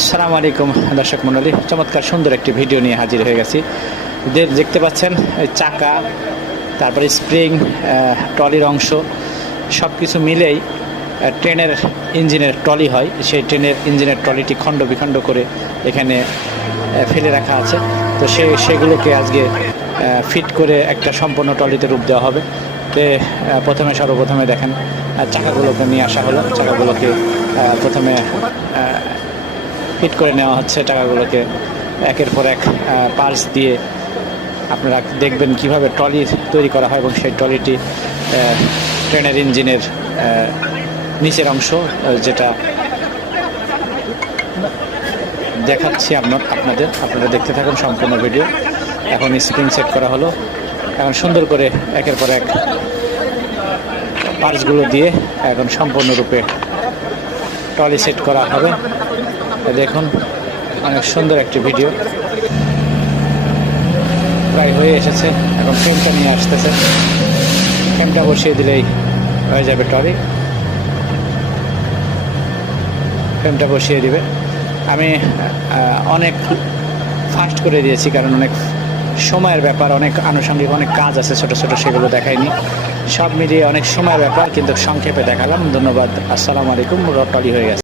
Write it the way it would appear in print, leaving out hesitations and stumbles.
আসসালামু আলাইকুম দর্শক মণ্ডলী, চমৎকার সুন্দর একটি ভিডিও নিয়ে হাজির হয়ে গেছি। দেখতে পাচ্ছেন চাকা, তারপরে স্প্রিং, ট্রলির অংশ সব কিছু মিলেই ট্রেনের ইঞ্জিনের ট্রলি হয়। সেই ট্রেনের ইঞ্জিনের ট্রলিটি খণ্ড বিখণ্ড করে এখানে ফেলে রাখা আছে। তো সেগুলোকে আজকে ফিট করে একটা সম্পূর্ণ ট্রলিতে রূপ দেওয়া হবে। তো সর্বপ্রথমে দেখেন চাকাগুলোকে নিয়ে আসা হলো। চাকাগুলোকে প্রথমে ফিট করে নেওয়া হচ্ছে। টাকাগুলোকে একের পর এক পার্টস দিয়ে আপনারা দেখবেন কিভাবে ট্রলি তৈরি করা হয় এবং সেই ট্রলিটি ট্রেনের ইঞ্জিনের নিচের অংশ যেটা দেখাচ্ছি আপনারা দেখতে থাকুন সম্পূর্ণ ভিডিও। এখন স্প্রিং সেট করা হলো। এখন সুন্দর করে একের পর এক পার্টসগুলো দিয়ে এখন সম্পূর্ণরূপে ট্রলি সেট করা হবে। দেখুন অনেক সুন্দর একটি ভিডিও প্রায় হয়ে এসেছে। এখন ফ্রেমটা নিয়ে আসতেছে। ফ্রেমটা বসিয়ে দিলেই হয়ে যাবে ট্রলি। ফ্রেমটা বসিয়ে দিবে। আমি অনেক ফাস্ট করে দিয়েছি, কারণ অনেক সময়ের ব্যাপার, অনেক আনুষঙ্গিক অনেক কাজ আছে ছোট ছোট, সেগুলো দেখাইনি। সব মিলিয়ে অনেক সময়ের ব্যাপার, কিন্তু সংক্ষেপে দেখালাম। ধন্যবাদ। আসসালামু আলাইকুম। ট্রলি হয়ে গেছে।